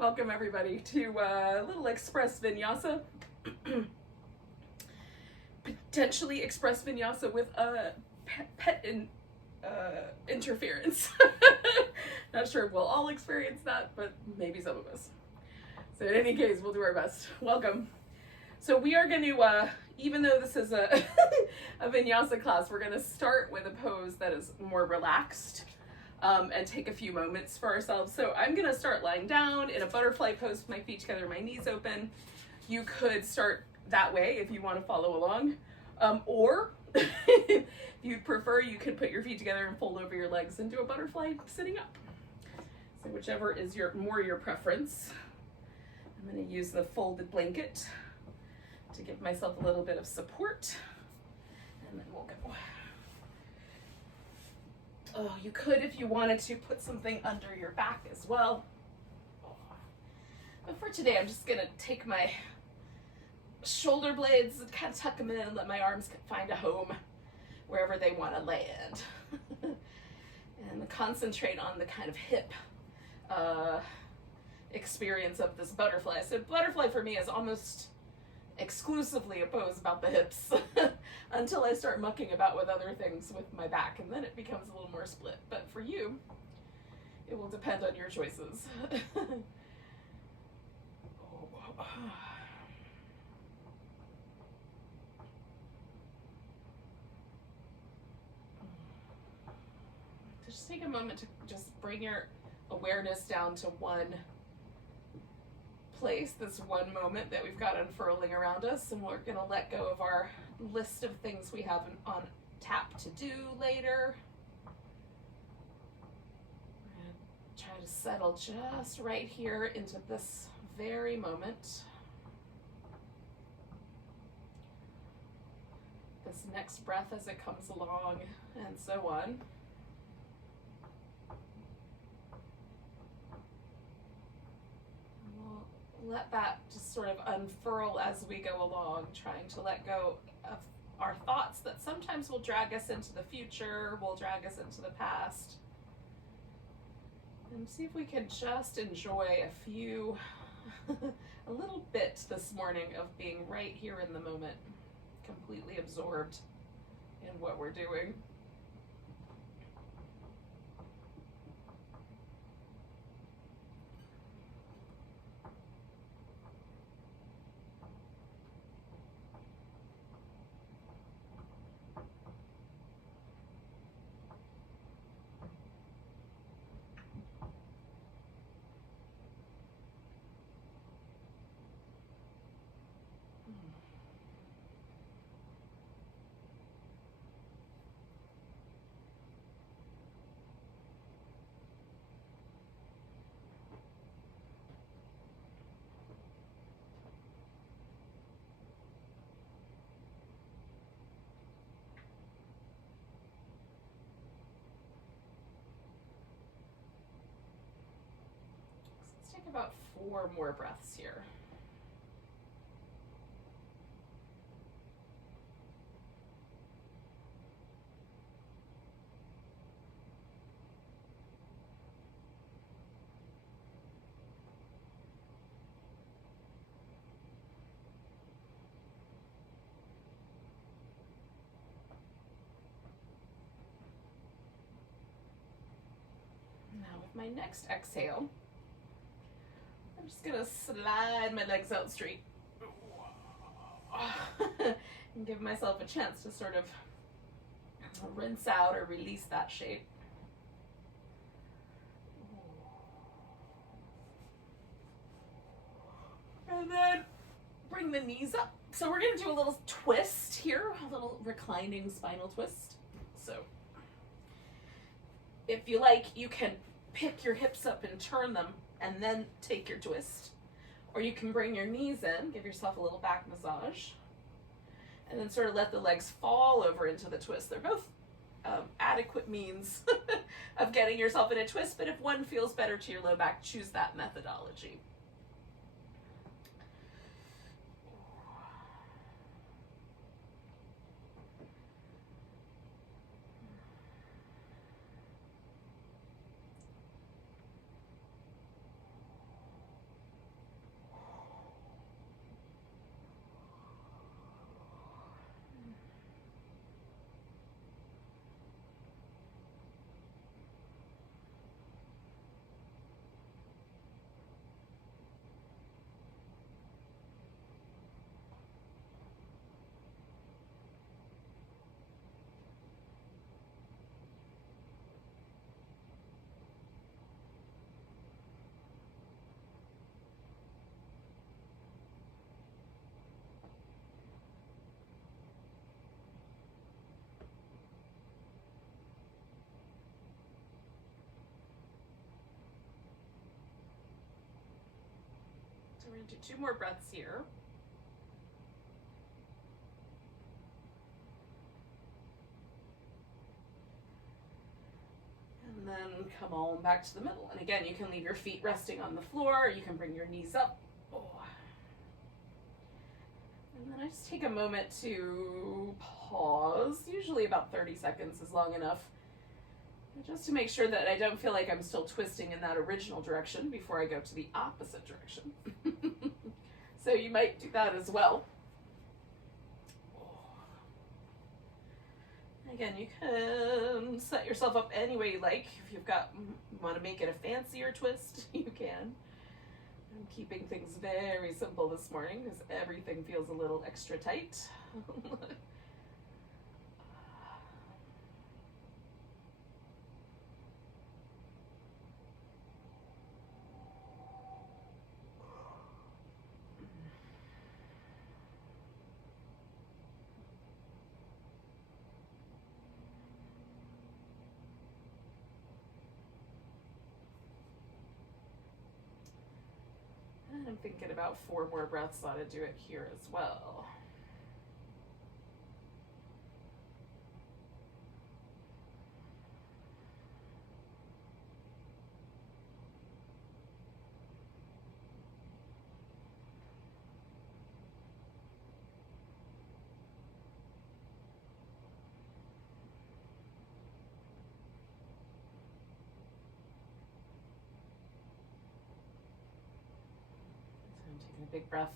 Welcome everybody to a little express vinyasa. Potentially express vinyasa with a pet interference. Not sure we'll all experience that, but maybe some of us. So in any case, we'll do our best. Welcome. So we are going to, even though this is a, a vinyasa class, we're going to start with a pose that is more relaxed. And take a few moments for ourselves. So I'm gonna start lying down in a butterfly pose with my feet together, my knees open. You could start that way if you want to follow along. Or if you'd prefer, you could put your feet together and fold over your legs and do a butterfly sitting up. So whichever is your preference. I'm gonna use the folded blanket to give myself a little bit of support. And then we'll go. Oh, you could, if you wanted to, put something under your back as well. But for today, I'm just gonna take my shoulder blades and kind of tuck them in and let my arms find a home wherever they want to land. And concentrate on the kind of hip experience of this butterfly. So butterfly for me is almost exclusively a pose about the hips until I start mucking about with other things with my back, and then it becomes a little more split. But for you, it will depend on your choices. Just take a moment to just bring your awareness down to one place, this one moment that we've got unfurling around us, and we're going to let go of our list of things we have on tap to do later. We're going to try to settle just right here into this very moment. This next breath as it comes along, and so on. Let that just sort of unfurl as we go along, trying to let go of our thoughts that sometimes will drag us into the future, will drag us into the past. And see if we can just enjoy a little bit this morning of being right here in the moment, completely absorbed in what we're doing. Take about 4 more breaths here. Now with my next exhale, I'm just gonna slide my legs out straight and give myself a chance to sort of rinse out or release that shape. And then bring the knees up. So we're gonna do a little twist here, a little reclining spinal twist. So if you like, you can pick your hips up and turn them and then take your twist. Or you can bring your knees in, give yourself a little back massage, and then sort of let the legs fall over into the twist. They're both adequate means of getting yourself in a twist, but if one feels better to your low back, choose that methodology. we're going to do 2 more breaths here. And then come on back to the middle. And again, you can leave your feet resting on the floor. You can bring your knees up. Oh. And then I just take a moment to pause. Usually about 30 seconds is long enough, just to make sure that I don't feel like I'm still twisting in that original direction before I go to the opposite direction. So you might do that as well. Again, you can set yourself up any way you like. If you want to make it a fancier twist, you can. I'm keeping things very simple this morning because everything feels a little extra tight. I'm thinking about 4 more breaths, so to do it here as well. Taking a big breath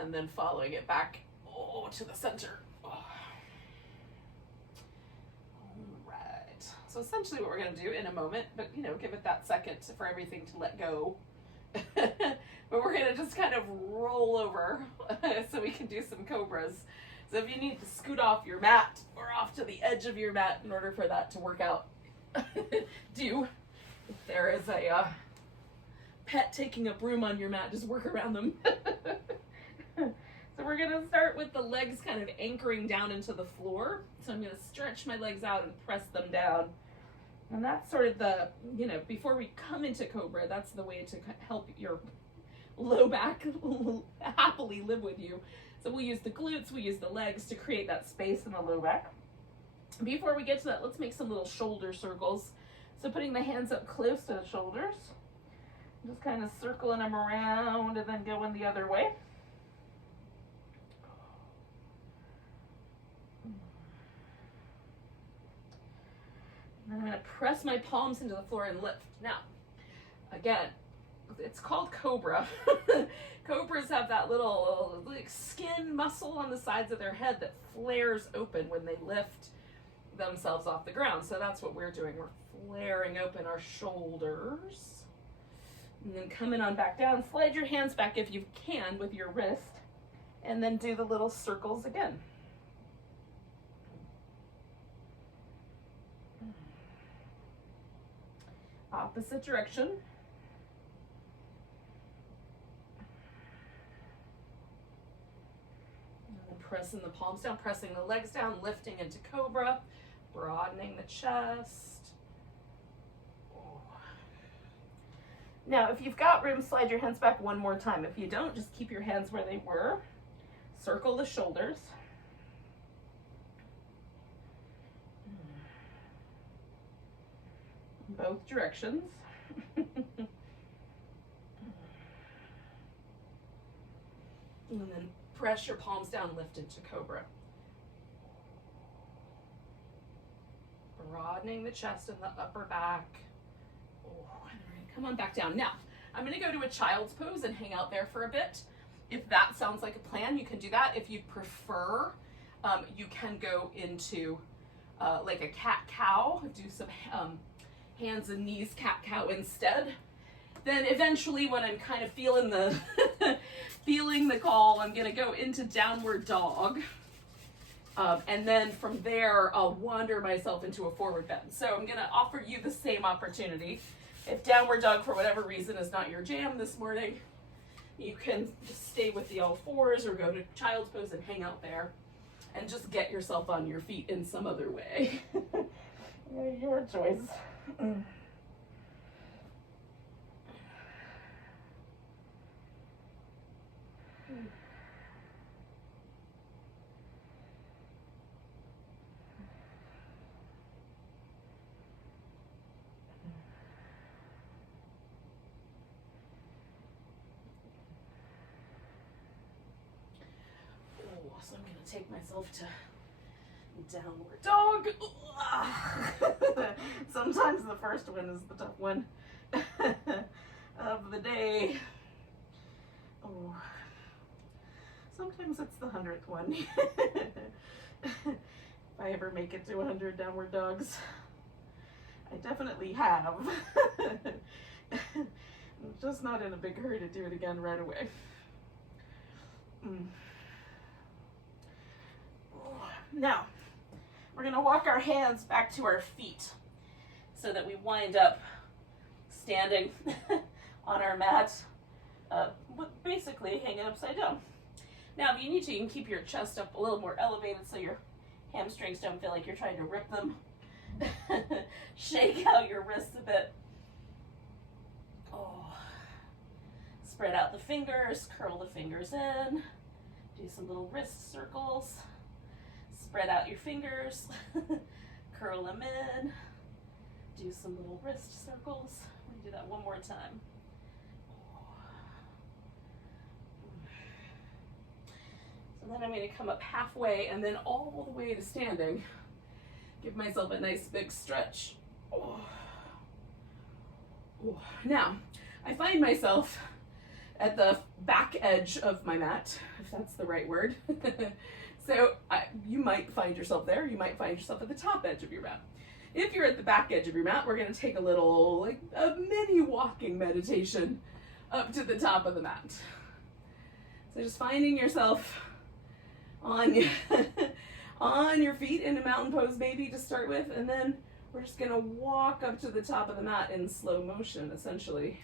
and then following it back to the center. All right. So essentially what we're going to do in a moment, but give it that second for everything to let go. But we're going to just kind of roll over so we can do some cobras. So if you need to scoot off your mat or off to the edge of your mat in order for that to work out, do. If there is a pet taking up room on your mat, just work around them. So we're going to start with the legs kind of anchoring down into the floor. So I'm going to stretch my legs out and press them down. And that's sort of the, before we come into Cobra, that's the way to help your low back happily live with you. So we'll use the glutes, we use the legs to create that space in the low back. Before we get to that, let's make some little shoulder circles. So putting the hands up close to the shoulders. Just kind of circling them around and then going the other way. And then I'm going to press my palms into the floor and lift. Now, again, it's called Cobra. Cobras have that little skin muscle on the sides of their head that flares open when they lift themselves off the ground. So that's what we're doing. We're flaring open our shoulders. And then coming on back down, slide your hands back if you can with your wrist, and then do the little circles again. Opposite direction. And pressing the palms down, pressing the legs down, lifting into Cobra, broadening the chest. Now, if you've got room, slide your hands back one more time. If you don't, just keep your hands where they were. Circle the shoulders. Both directions. And then press your palms down, lift into Cobra. Broadening the chest and the upper back. Come on back down. Now, I'm going to go to a child's pose and hang out there for a bit. If that sounds like a plan, you can do that. If you prefer, you can go into like a cat-cow, do some hands and knees cat-cow instead. Then eventually when I'm kind of feeling the feeling the call, I'm going to go into downward dog. And then from there, I'll wander myself into a forward bend. So I'm going to offer you the same opportunity. If downward dog, for whatever reason, is not your jam this morning, you can just stay with the all fours or go to child's pose and hang out there and just get yourself on your feet in some other way. Your choice. So I'm going to take myself to downward dog. Sometimes the first one is the tough one of the day. Oh. Sometimes it's the 100th one. If I ever make it to 100 downward dogs. I definitely have. I'm just not in a big hurry to do it again right away. Now, we're going to walk our hands back to our feet so that we wind up standing on our mat, basically hanging upside down. Now, if you need to, you can keep your chest up a little more elevated so your hamstrings don't feel like you're trying to rip them. Shake out your wrists a bit. Oh. Spread out the fingers, curl the fingers in, do some little wrist circles. Spread out your fingers, curl them in, do some little wrist circles. Let me do that one more time. So then I'm going to come up halfway and then all the way to standing. Give myself a nice big stretch. Oh. Oh. Now, I find myself at the back edge of my mat, if that's the right word. So you might find yourself there. You might find yourself at the top edge of your mat. If you're at the back edge of your mat, we're going to take a little, like a mini walking meditation up to the top of the mat. So just finding yourself on your feet in a mountain pose maybe to start with, and then we're just going to walk up to the top of the mat in slow motion, essentially.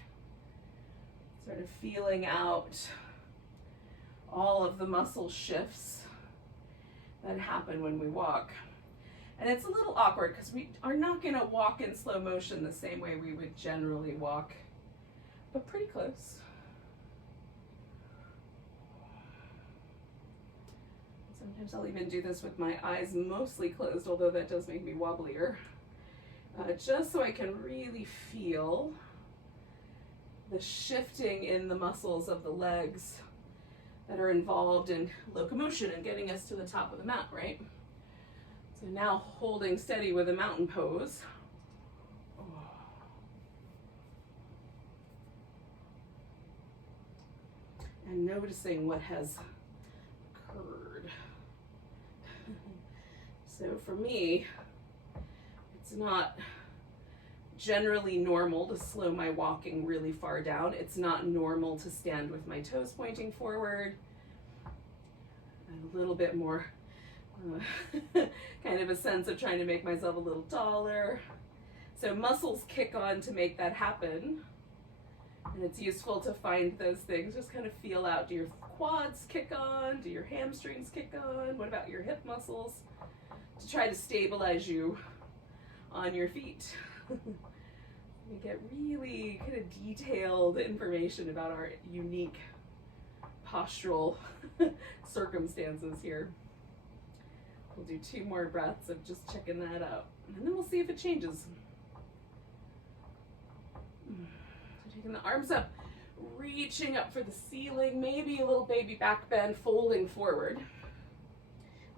Sort of feeling out all of the muscle shifts that happen when we walk. And it's a little awkward because we are not going to walk in slow motion the same way we would generally walk, but pretty close. Sometimes I'll even do this with my eyes mostly closed, although that does make me wobblier, just so I can really feel the shifting in the muscles of the legs that are involved in locomotion and getting us to the top of the mat, right? So now holding steady with a mountain pose. And noticing what has occurred. So for me, it's not generally normal to slow my walking really far down. It's not normal to stand with my toes pointing forward. A little bit more kind of a sense of trying to make myself a little taller. So muscles kick on to make that happen. And it's useful to find those things. Just kind of feel out. Do your quads kick on? Do your hamstrings kick on? What about your hip muscles? To try to stabilize you on your feet. We get really kind of detailed information about our unique postural circumstances here. We'll do 2 more breaths of just checking that out, and then we'll see if it changes. So taking the arms up, reaching up for the ceiling, maybe a little baby back bend, folding forward,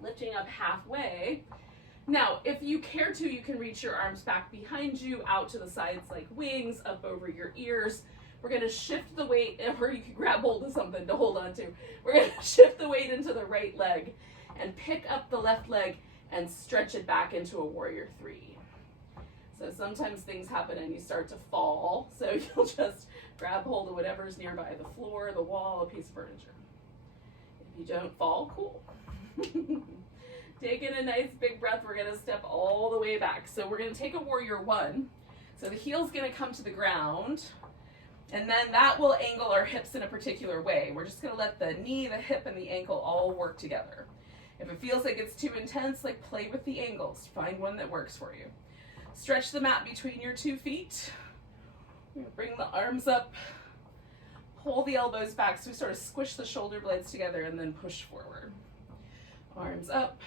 lifting up halfway. Now, if you care to, you can reach your arms back behind you, out to the sides like wings, up over your ears. We're going to shift the weight, or you can grab hold of something to hold on to. We're going to shift the weight into the right leg and pick up the left leg and stretch it back into a warrior 3. So sometimes things happen and you start to fall. So you'll just grab hold of whatever's nearby, the floor, the wall, a piece of furniture. If you don't fall, cool. Taking a nice big breath, we're going to step all the way back. So we're going to take a warrior 1. So the heel's going to come to the ground, and then that will angle our hips in a particular way. We're just going to let the knee, the hip, and the ankle all work together. If it feels like it's too intense, like play with the angles. Find one that works for you. Stretch the mat between your 2 feet. Bring the arms up. Pull the elbows back so we sort of squish the shoulder blades together and then push forward. Arms up.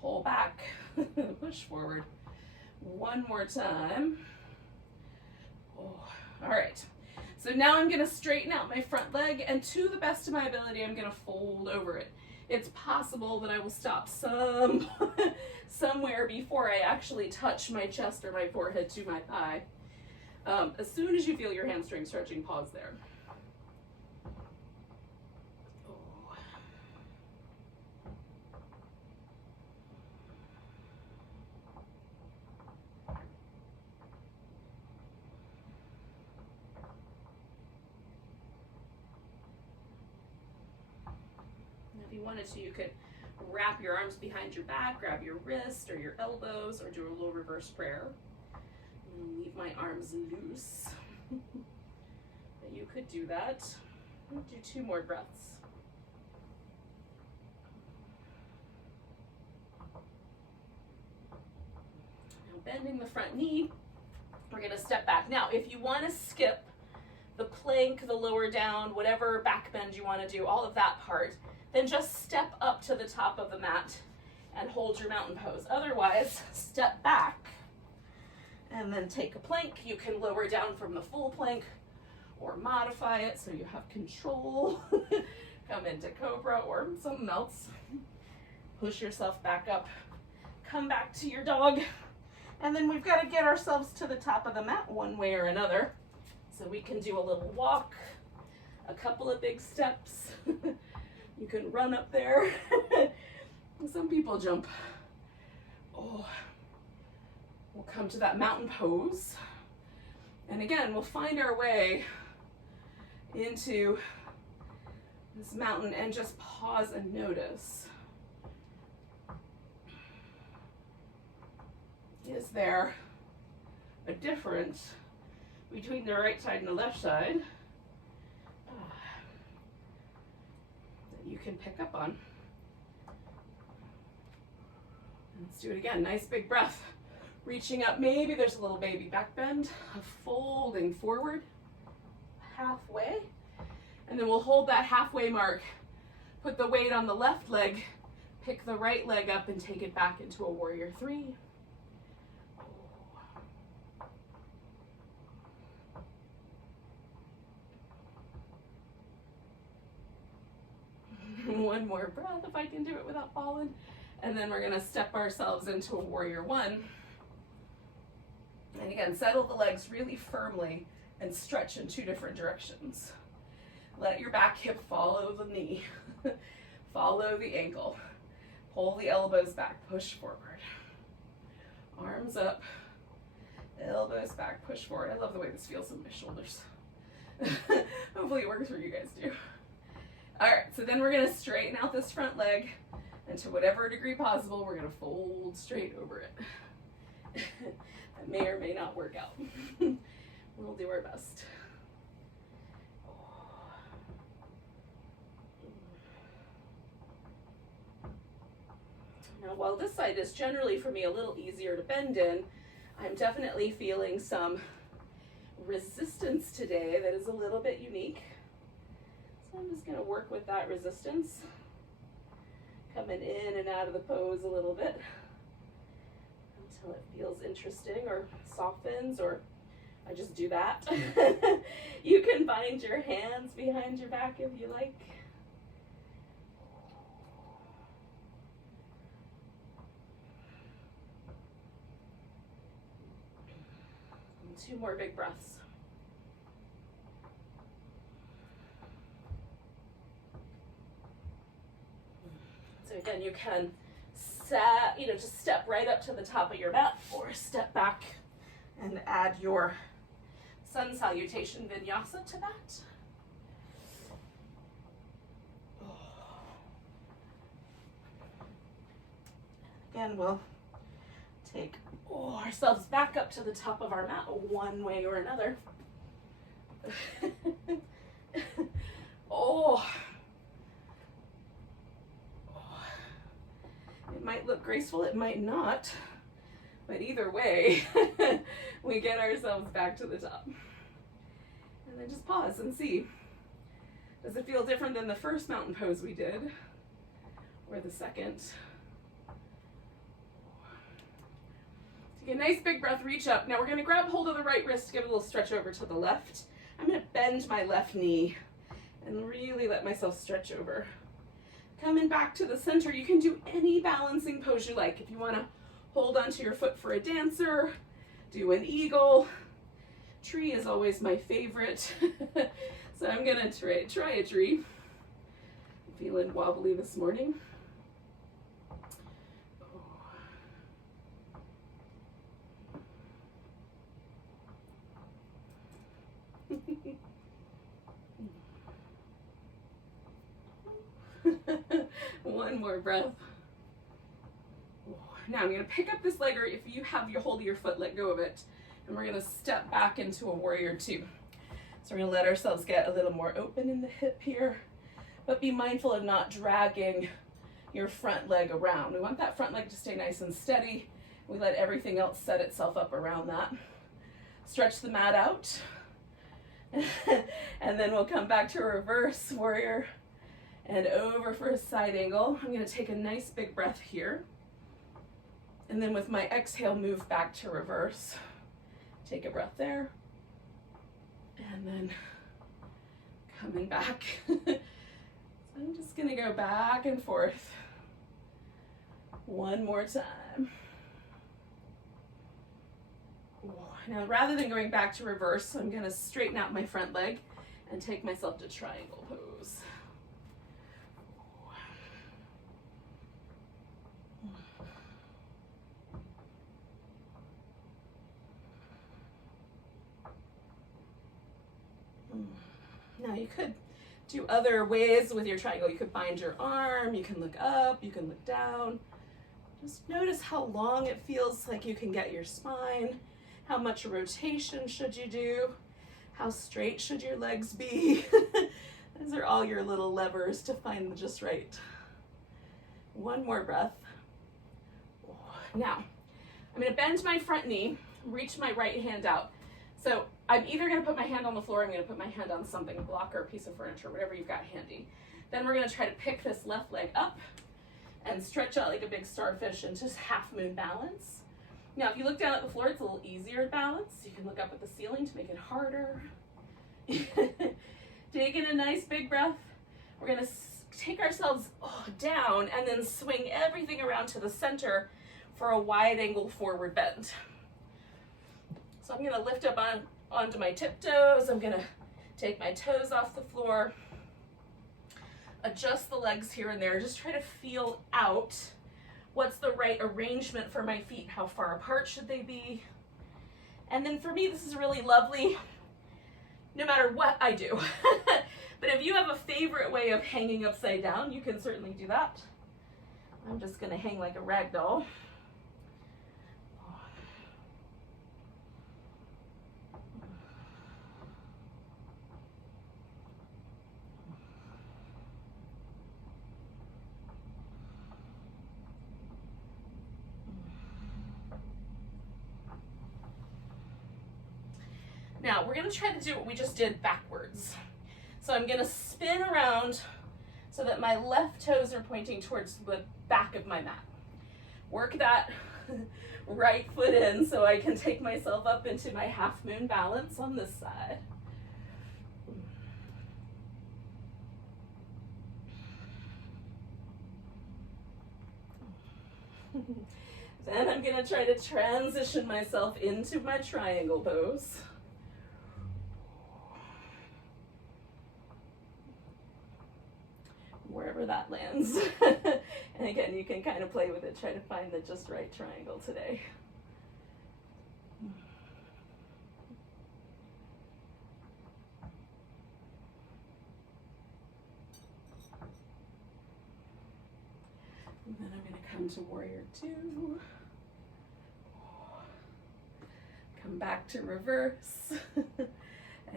Pull back, push forward. One more time. Oh, all right. So now I'm going to straighten out my front leg, and to the best of my ability, I'm going to fold over it. It's possible that I will stop somewhere before I actually touch my chest or my forehead to my thigh. As soon as you feel your hamstring stretching, pause there. If you wanted to, you could wrap your arms behind your back, grab your wrist or your elbows, or do a little reverse prayer. And leave my arms loose. But you could do that. Do 2 more breaths. Now bending the front knee, we're going to step back. Now, if you want to skip the plank, the lower down, whatever back bend you want to do, all of that part, then just step up to the top of the mat and hold your mountain pose. Otherwise, step back and then take a plank. You can lower down from the full plank or modify it so you have control. Come into Cobra or something else. Push yourself back up. Come back to your dog. And then we've got to get ourselves to the top of the mat one way or another. So we can do a little walk, a couple of big steps. You can run up there. Some people jump. Oh, we'll come to that mountain pose. And again, we'll find our way into this mountain and just pause and notice. Is there a difference between the right side and the left side that you can pick up on? Let's do it again. Nice big breath. Reaching up, maybe there's a little baby back bend, folding forward halfway, and then we'll hold that halfway mark, put the weight on the left leg, pick the right leg up and take it back into a warrior 3. One more breath if I can do it without falling. And then we're going to step ourselves into a warrior 1. And again, settle the legs really firmly and stretch in 2 different directions. Let your back hip follow the knee. Follow the ankle. Pull the elbows back, push forward. Arms up, elbows back, push forward. I love the way this feels in my shoulders. Hopefully it works for you guys too. All right, so then we're gonna straighten out this front leg, and to whatever degree possible, we're gonna fold straight over it. That may or may not work out. We'll do our best. Now, while this side is generally for me a little easier to bend in, I'm definitely feeling some resistance today that is a little bit unique. So I'm just going to work with that resistance, coming in and out of the pose a little bit until it feels interesting or softens, or I just do that. You can bind your hands behind your back if you like. And 2 more big breaths. So again, you can just step right up to the top of your mat or step back and add your sun salutation vinyasa to that. Again, we'll take ourselves back up to the top of our mat one way or another. It might look graceful, it might not, but either way, we get ourselves back to the top. And then just pause and see. Does it feel different than the first mountain pose we did, or the second? Take a nice big breath, reach up. Now we're going to grab hold of the right wrist, give it a little stretch over to the left. I'm going to bend my left knee and really let myself stretch over. Coming back to the center, you can do any balancing pose you like. If you want to hold onto your foot for a dancer, do an eagle. Tree is always my favorite. So I'm gonna try a tree. I'm feeling wobbly this morning. One more breath. Now I'm going to pick up this leg, or if you have your hold of your foot, let go of it. And we're going to step back into a warrior two. So we're going to let ourselves get a little more open in the hip here, but be mindful of not dragging your front leg around. We want that front leg to stay nice and steady. We let everything else set itself up around that. Stretch the mat out. And then we'll come back to a reverse warrior and over for a side angle. I'm going to take a nice big breath here. And then with my exhale, move back to reverse. Take a breath there. And then coming back. So I'm just going to go back and forth. One more time. Now, rather than going back to reverse, I'm going to straighten out my front leg and take myself to triangle pose. Now you could do other ways with your triangle. You could bind your arm, you can look up, you can look down. Just notice how long it feels like you can get your spine. How much rotation should you do? How straight should your legs be? Those are all your little levers to find the just right. One more breath. Now, I'm going to bend my front knee, reach my right hand out. So I'm either going to put my hand on the floor, or I'm going to put my hand on something, a block or a piece of furniture, whatever you've got handy. Then we're going to try to pick this left leg up and stretch out like a big starfish into half moon balance. Now, if you look down at the floor, it's a little easier to balance. You can look up at the ceiling to make it harder. Taking a nice big breath. We're going to take ourselves down and then swing everything around to the center for a wide angle forward bend. So I'm going to lift up onto my tiptoes. I'm going to take my toes off the floor. Adjust the legs here and there. Just try to feel out what's the right arrangement for my feet. How far apart should they be? And then for me, this is really lovely no matter what I do. But if you have a favorite way of hanging upside down, you can certainly do that. I'm just going to hang like a rag doll. Now we're going to try to do what we just did backwards. So I'm going to spin around so that my left toes are pointing towards the back of my mat. Work that right foot in so I can take myself up into my half moon balance on this side. Then I'm going to try to transition myself into my triangle pose. Wherever that lands. And again, you can kind of play with it, try to find the just right triangle today. And then I'm going to come to warrior two. Come back to reverse.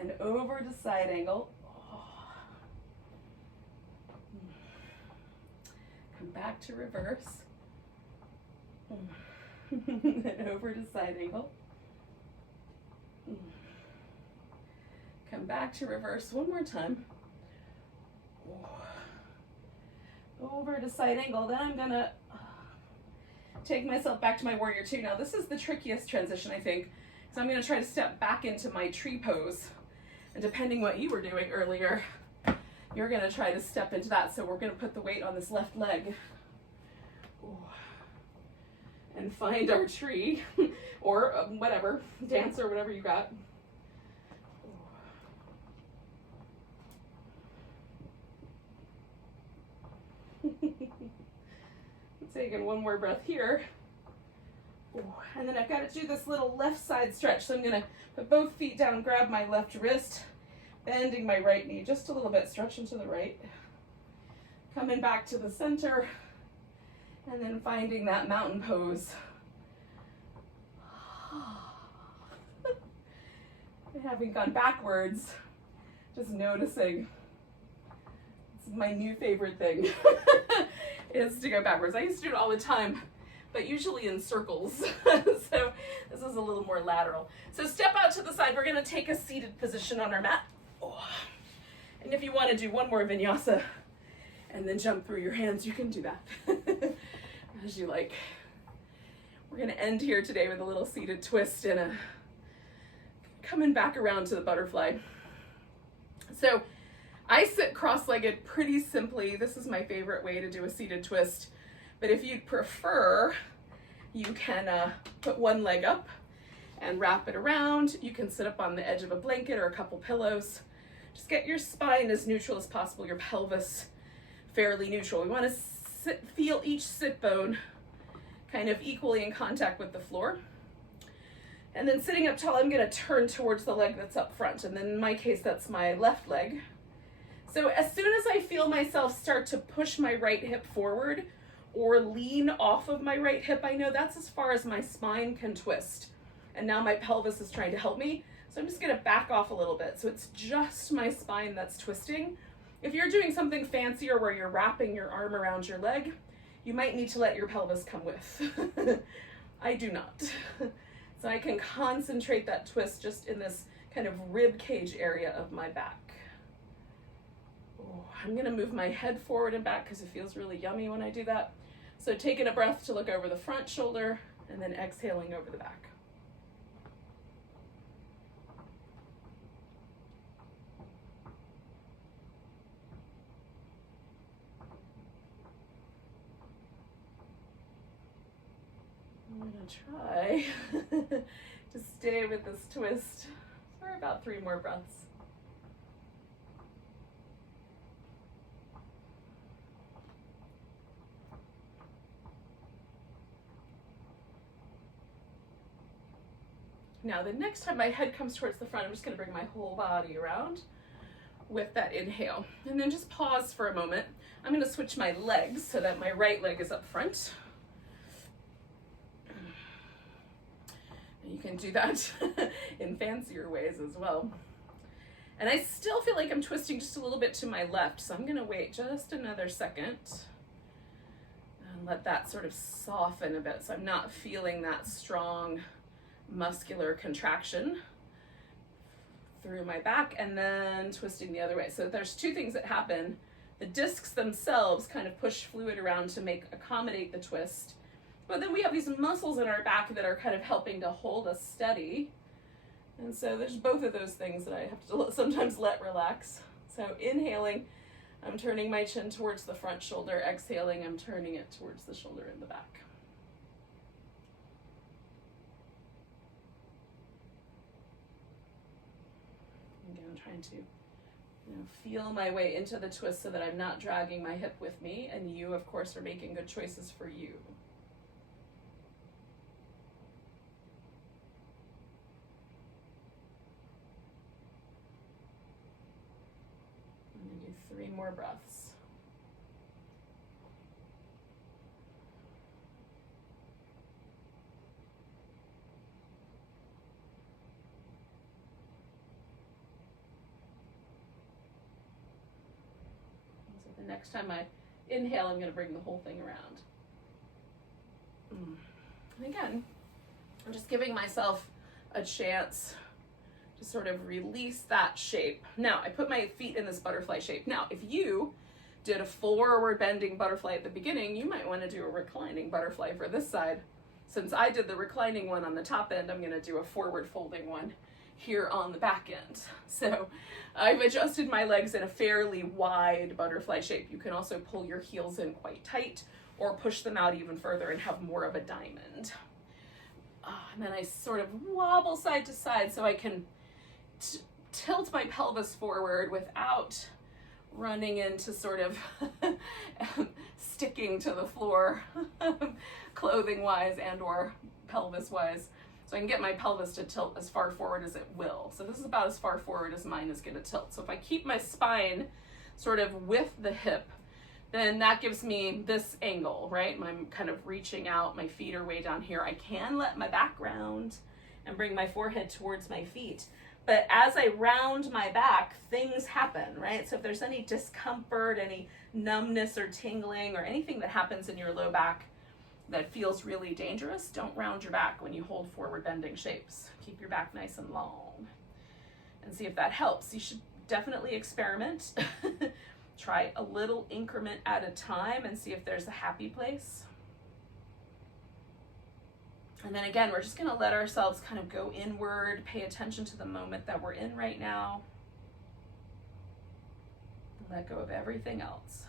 And over to side angle. Come back to reverse. And over to side angle. Come back to reverse one more time. Over to side angle. Then I'm going to take myself back to my warrior two. Now this is the trickiest transition, I think. So I'm going to try to step back into my tree pose. And depending what you were doing earlier, you're gonna try to step into that. So we're gonna put the weight on this left leg. Ooh. And find our tree or whatever, dance or whatever you got. Taking one more breath here. Ooh. And then I've got to do this little left side stretch. So I'm gonna put both feet down, grab my left wrist, bending my right knee just a little bit, stretching to the right. Coming back to the center, and then finding that mountain pose. And having gone backwards, just noticing. This is my new favorite thing, is to go backwards. I used to do it all the time, but usually in circles. So this is a little more lateral. So step out to the side. We're gonna take a seated position on our mat. Oh. And if you wanna do one more vinyasa and then jump through your hands, you can do that as you like. We're gonna end here today with a little seated twist and a coming back around to the butterfly. So I sit cross-legged pretty simply. This is my favorite way to do a seated twist. But if you'd prefer, you can put one leg up and wrap it around. You can sit up on the edge of a blanket or a couple pillows. Just get your spine as neutral as possible, your pelvis fairly neutral. We want to feel each sit bone kind of equally in contact with the floor. And then sitting up tall, I'm gonna turn towards the leg that's up front. And then in my case, that's my left leg. So as soon as I feel myself start to push my right hip forward or lean off of my right hip, I know that's as far as my spine can twist. And now my pelvis is trying to help me. So I'm just gonna back off a little bit. So it's just my spine that's twisting. If you're doing something fancier where you're wrapping your arm around your leg, you might need to let your pelvis come with. I do not. So I can concentrate that twist just in this kind of rib cage area of my back. Oh, I'm gonna move my head forward and back because it feels really yummy when I do that. So taking a breath to look over the front shoulder and then exhaling over the back. I'm gonna try to stay with this twist for about 3 more breaths. Now the next time my head comes towards the front, I'm just gonna bring my whole body around with that inhale. And then just pause for a moment. I'm gonna switch my legs so that my right leg is up front. You can do that in fancier ways as well. And I still feel like I'm twisting just a little bit to my left, so I'm gonna wait just another second and let that sort of soften a bit so I'm not feeling that strong muscular contraction through my back and then twisting the other way. So there's 2 things that happen. The discs themselves kind of push fluid around to accommodate the twist. But then we have these muscles in our back that are kind of helping to hold us steady. And so there's both of those things that I have to sometimes let relax. So inhaling, I'm turning my chin towards the front shoulder. Exhaling, I'm turning it towards the shoulder in the back. Again, I'm trying to feel my way into the twist so that I'm not dragging my hip with me. And you, of course, are making good choices for you. I'm going to do 3 more breaths. So the next time I inhale, I'm going to bring the whole thing around. And again, I'm just giving myself a chance to sort of release that shape. Now, I put my feet in this butterfly shape. Now, if you did a forward bending butterfly at the beginning, you might want to do a reclining butterfly for this side. Since I did the reclining one on the top end, I'm going to do a forward folding one here on the back end. So I've adjusted my legs in a fairly wide butterfly shape. You can also pull your heels in quite tight or push them out even further and have more of a diamond. And then I sort of wobble side to side so I can tilt my pelvis forward without running into sort of sticking to the floor clothing wise and or pelvis wise. So I can get my pelvis to tilt as far forward as it will. So this is about as far forward as mine is going to tilt. So if I keep my spine sort of with the hip, then that gives me this angle, right? I'm kind of reaching out, my feet are way down here. I can let my back round and bring my forehead towards my feet. But as I round my back, things happen, right? So if there's any discomfort, any numbness or tingling or anything that happens in your low back that feels really dangerous, don't round your back when you hold forward bending shapes. Keep your back nice and long and see if that helps. You should definitely experiment. Try a little increment at a time and see if there's a happy place. And then again, we're just going to let ourselves kind of go inward, pay attention to the moment that we're in right now. Let go of everything else.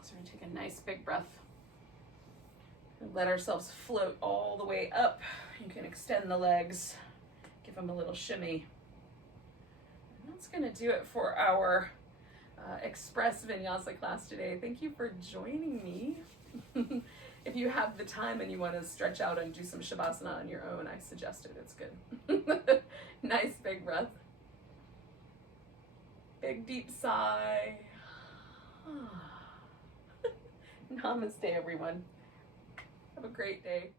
So we're going to take a nice big breath. Let ourselves float all the way up. You can extend the legs, give them a little shimmy. And that's going to do it for our Express Vinyasa class today. Thank you for joining me. If you have the time and you want to stretch out and do some Shavasana on your own, I suggest it. It's good. Nice big breath. Big deep sigh. Namaste, everyone. Have a great day.